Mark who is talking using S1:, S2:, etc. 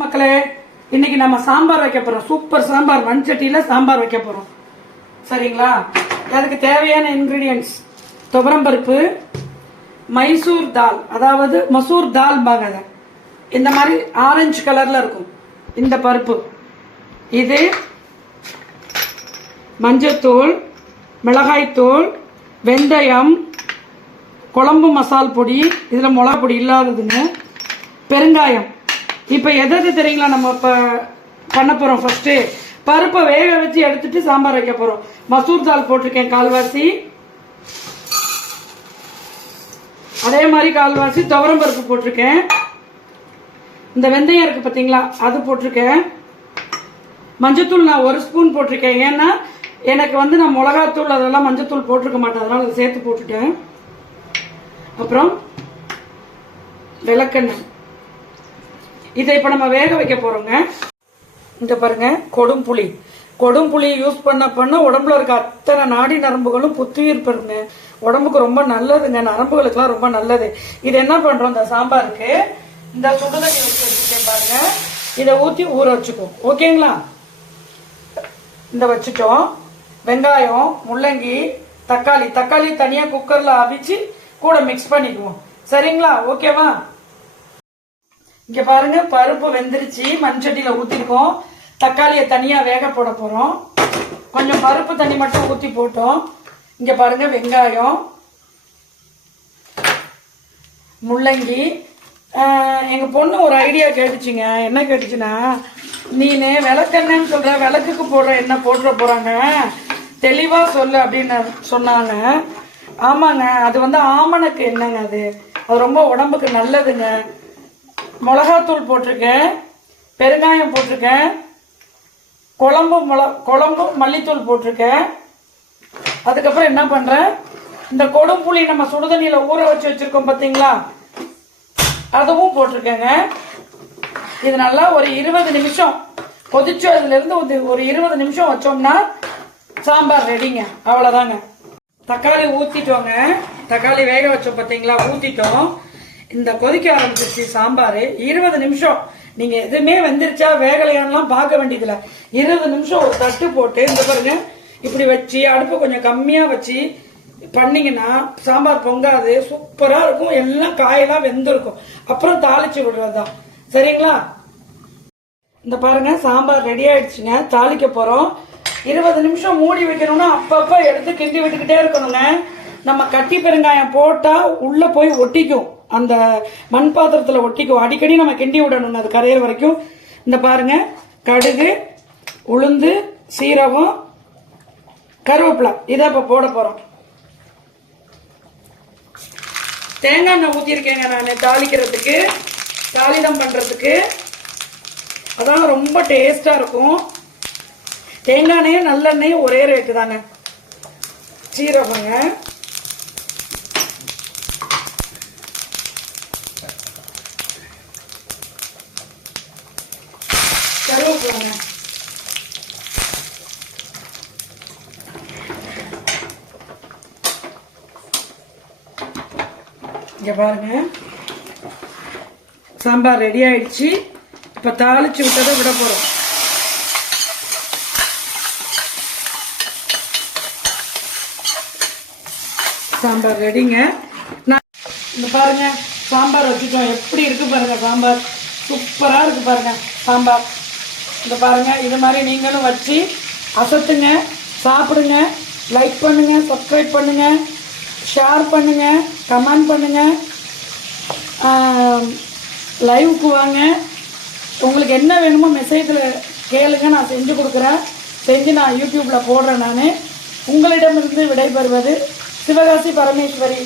S1: மக்களே இன்னைக்கு நம்ம சாம்பார் வைக்க போறோம். சூப்பர் சாம்பார். மண் சட்டியில சாம்பார் வைக்க போறோம். சரிங்களா? அதுக்கு தேவையான இன்கிரீடியன்ஸ் துவரம்பருப்பு மைசூர் தால் அதாவது மசூர் தால் பாங்க இந்த மாதிரி ஆரஞ்சு கலர்ல இருக்கும். இந்த பருப்பு. இது மஞ்சத்தூள் மிளகாய்த்தூள் வெந்தயம் குழம்பு மசால் பொடி. இதில் மிளகா பொடி இல்லாததுன்னு. பெருங்காயம். இப்போ எது எது தெரியுங்களா நம்ம இப்போ பண்ண போகிறோம் ஃபஸ்ட்டு பருப்பை வேக வச்சு எடுத்துட்டு சாம்பார் வைக்க போகிறோம் மசூர் தால் போட்டிருக்கேன் கால்வாசி. அதே மாதிரி கால்வாசி துவரம் பருப்பு போட்டிருக்கேன். இந்த வெந்தயம் இருக்குது பார்த்தீங்களா அது போட்டிருக்கேன். மஞ்சத்தூள் நான் ஒரு ஸ்பூன் போட்டிருக்கேன். ஏன்னா எனக்கு வந்து நான் மிளகாத்தூள் அதெல்லாம் மஞ்சத்தூள் போட்டிருக்க மாட்டேன். அதனால் அதை சேர்த்து போட்டுட்டேன். அப்புறம் விளக்கெண்ணெய். இதை இப்போ நம்ம வேக வைக்க போறோங்க. இங்க பாருங்க கொடும் புளி. யூஸ் பண்ண பண்ண உடம்புல இருக்க அத்தனை நாடி நரம்புகளும் புத்துயிர் பெறுங்க. உடம்புக்கு ரொம்ப நல்லதுங்க. நரம்புகளுக்குலாம் ரொம்ப நல்லது. இது என்ன பண்றோம்? இந்த சாம்பாருக்கு இந்த சுடுதண்ணி ஊற்றி வச்சுருக்கேன் பாருங்க. இதை ஊற்றி ஊற வச்சுக்குவோம். ஓகேங்களா? இந்த வச்சுட்டோம். வெங்காயம் முள்ளங்கி தக்காளி. தக்காளி தனியாக குக்கரில் அவிச்சு கூட மிக்ஸ் பண்ணிக்குவோம். சரிங்களா? ஓகேவா? இங்க பாருங்க பருப்பு வெந்துருச்சு. மண்சட்டியில ஊத்திருக்கோம். தக்காளியை தனியா வேக போட போறோம். கொஞ்சம் பருப்பு தண்ணி மட்டும் ஊத்தி போட்டோம். இங்க பாருங்க வெங்காயம் முள்ளங்கி. எங்க பொண்ணு ஒரு ஐடியா கேட்டுச்சுங்க. என்ன கேட்டுச்சுன்னா நீனே விளக்கெண்ணன்னு சொல்ற விளக்குக்கு போடுற என்ன போட்டுற போறாங்க. தெளிவா சொல்லு அப்படின்னு சொன்னாங்க. ஆமாங்க அது வந்து ஆமணக்கு என்னங்க அது. அது ரொம்ப உடம்புக்கு நல்லதுங்க. மிளகாத்தூள் போட்டிருக்கேன். பெருங்காயம் போட்டிருக்கேன். குழம்பு மிள குழம்பு மல்லித்தூள் போட்டிருக்கேன். அதுக்கப்புறம் என்ன பண்ணுறேன் இந்த கொடும்புளி நம்ம சுடுதண்ணியில் ஊற வச்சு வச்சுருக்கோம் பார்த்தீங்களா அதுவும் போட்டிருக்கேங்க. இது நல்லா ஒரு இருபது நிமிஷம் கொதிச்சு அதுலேருந்து ஒரு- ஒரு இருபது நிமிஷம் வச்சோம்னா சாம்பார் ரெடிங்க. அவ்வளோதாங்க தக்காளி ஊற்றிட்டோங்க தக்காளி வேக வச்சோம் பார்த்தீங்களா ஊற்றிட்டோம் இந்த கொதிக்க ஆரம்பிச்சிருச்சு சாம்பார். இருபது நிமிஷம். நீங்க எதுவுமே வெந்துருச்சா வேகலையான்லாம் பார்க்க வேண்டியதில்ல. இருபது நிமிஷம் ஒரு தட்டு போட்டு இந்த பாருங்க இப்படி வச்சு அடுப்பு கொஞ்சம் கம்மியா வச்சு பண்ணீங்கன்னா சாம்பார் பொங்காது சூப்பரா இருக்கும். எல்லாம் காயெல்லாம் வெந்திருக்கும். அப்புறம் தாளிச்சு விடுறதுதான். சரிங்களா? இந்த பாருங்க சாம்பார் ரெடி ஆயிடுச்சுங்க. தாளிக்க போறோம். இருபது நிமிஷம் மூடி வைக்கணும்னா அப்பப்ப எடுத்து கிண்டி விட்டுக்கிட்டே இருக்கணுங்க. நம்ம கட்டி பெருங்காயம் போட்டா உள்ள போய் ஒட்டிக்கும். அந்த மண் பாத்திரத்தில் ஒட்டிக்கும் அடிக்கடி நம்ம கிண்டி விடணும்னு அது கரையிற வரைக்கும். இந்த பாருங்க கடுகு உளுந்து சீரகம் கருவேப்பிலை. இதை இப்போ போட போகிறோம் தேங்காய் எண்ணெய் ஊற்றிருக்கேங்க நான் தாளிக்கிறதுக்கு தாளிதம் பண்ணுறதுக்கு அதான் ரொம்ப டேஸ்ட்டாக இருக்கும். தேங்காய் எண்ணெயும் நல்லெண்ணெயும் ஒரே ரேட்டு தாங்க சீரகங்க. கருவேப்பிலைங்க இங்கே பாருங்க. சாம்பார் ரெடி ஆயிடுச்சு. இப்ப தாளிச்சு விட்டதை விட போறோம். சாம்பார் ரெடிங்க நான் இந்த பாருங்க சாம்பார் வச்சுட்டோம். எப்படி இருக்கு பாருங்க சாம்பார்? சூப்பரா இருக்கு பாருங்க சாம்பார். இந்த பாருங்க இது மாதிரி நீங்களும் வச்சு அசத்துங்க சாப்பிடுங்க லைக் பண்ணுங்க சப்ஸ்கிரைப் பண்ணுங்க ஷேர் பண்ணுங்க கமெண்ட் பண்ணுங்க. லைவுக்கு வாங்க. உங்களுக்கு என்ன வேணுமோ மெசேஜில் கேளுங்க நான் செஞ்சு கொடுக்குறேன். செஞ்சு நான் யூடியூப்பில் போடுறேன் நான். உங்களிடமிருந்து விடைபெறுவது சிவகாசி பரமேஸ்வரி.